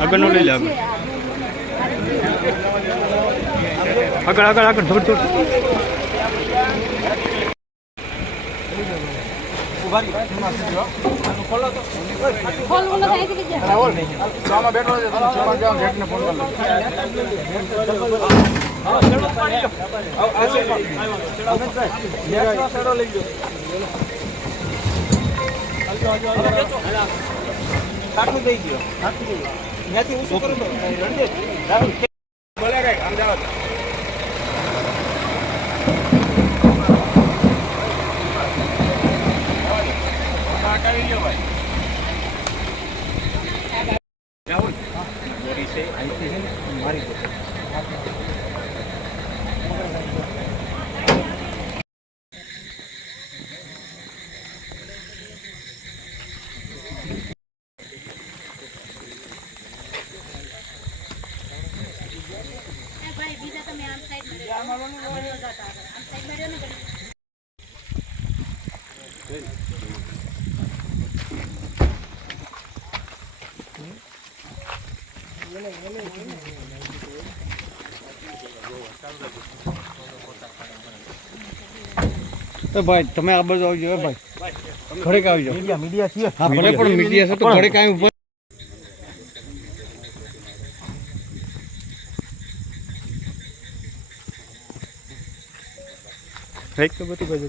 આગળનો લઈ લે આગળ. આગળ આગળ આગળ બીજા આમાં બેઠો કાઠું દઈ ગયો કાઠું થઈ ગયો ત્યાંથી ઊંચું કરું અમદાવાદ. રાહુલ દોરી છે અહીંથી છે ને મારી દો ભાઈ બીજા તમે આમ સાઈડમાં આમ સાઈડમાં રહ્યો ને ઘડી. એ ભાઈ તમે આ બાજુ આવજો એ ભાઈ. ઘડેક આવજો. મીડિયા મીડિયા છીએ. હા ભલે પણ મીડિયા છે તો ઘડેક આવી ઊભો એક તો બધી બાજુ.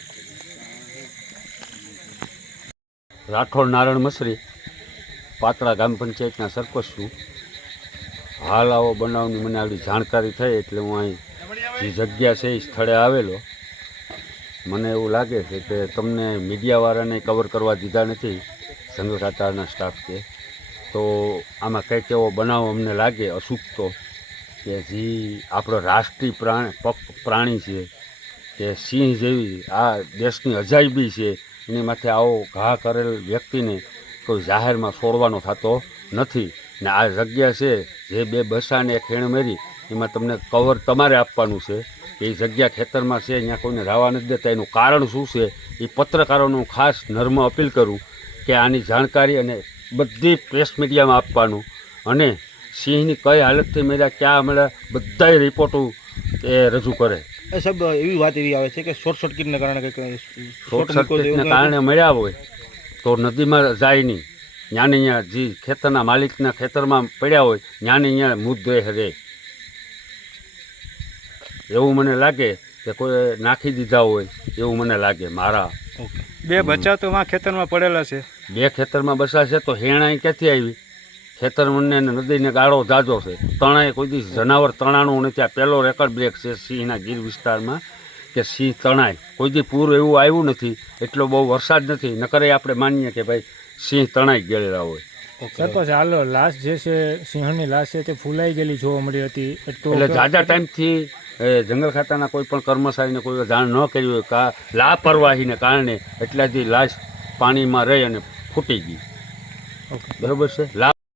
રાઠોડ નારાયણ મસરી, પાતળા ગ્રામ પંચાયતના સરપંચ છું. હાલ આવો બનાવની મને આવડી જાણકારી થઈ એટલે હું અહીં જે જગ્યા છે એ સ્થળે આવેલો. મને એવું લાગે છે કે તમને મીડિયાવાળાને કવર કરવા દીધા નથી સંઘ સ્ટાફ કે તો આમાં કંઈક એવો બનાવ અમને લાગે અસૂકતો કે જે આપણો રાષ્ટ્રીય પ્રાણ, પ્રાણી છે, કે સિંહ જેવી આ દેશની અજાયબી છે એની માથે આવો ઘા કરેલ વ્યક્તિને કોઈ જાહેરમાં છોડવાનો થતો નથી. ને આ જગ્યા છે જે બે બસાને ખેણ મેરી, એમાં તમને કવર તમારે આપવાનું છે. એ જગ્યા ખેતરમાં છે, અહીંયા કોઈને રહેવા નથી દેતા. એનું કારણ શું છે? એ પત્રકારોનું ખાસ નર્મ અપીલ કરું કે આની જાણકારી અને બધી પ્રેસ મીડિયામાં આપવાનું. અને સિંહની કઈ હાલતથી મેળ્યા ક્યાં મળ્યા બધાય રિપોર્ટો એ રજૂ કરે. સાહેબ એવી વાત એવી આવે છે કે શોર્ટ સર્કિટને કારણે કંઈક શોર્ટ સર્કિટને કારણે મળ્યા હોય તો નદીમાં જાય નહીં. જ્ઞાને અહીંયા જે ખેતરના માલિકના ખેતરમાં પડ્યા હોય જ્ઞાને અહીંયા મૃતદેહ રહે. એવું મને લાગે કે કોઈ નાખી દીધા હોય એવું મને લાગે મારા. બે બચ્ચા તો માં ખેતરમાં પડેલા છે. બે ખેતરમાં બસાશે તો હેણા ક્યાંથી આવી? ખેતર મને નદીને ગાળો જાજો છે. તણાએ કોઈ દિવસ જનાવર તણાણું નથી આ પહેલો રેકર્ડ બ્રેક છે સિંહના ગીર વિસ્તારમાં કે સિંહ તણાય. કોઈ દી પૂર એવું આવ્યું નથી એટલો બહુ વરસાદ નથી. નકરે આપણે માનીએ કે ભાઈ સિંહ તણાઈ ગયેલા હોય. સર તો ચાલો લાશ જે છે સિંહણની લાશ છે તે ફૂલાઈ ગયેલી જોવા મળી હતી. એટલે જાજા ટાઈમથી એ જંગલ ખાતાના કોઈ પણ કર્મચારીને કોઈ જાણ ન કરી હોય કા લાપરવાહીને કારણે એટલાથી લાશ પાણીમાં રહી અને ફૂટી ગઈ. બરોબર છે? લા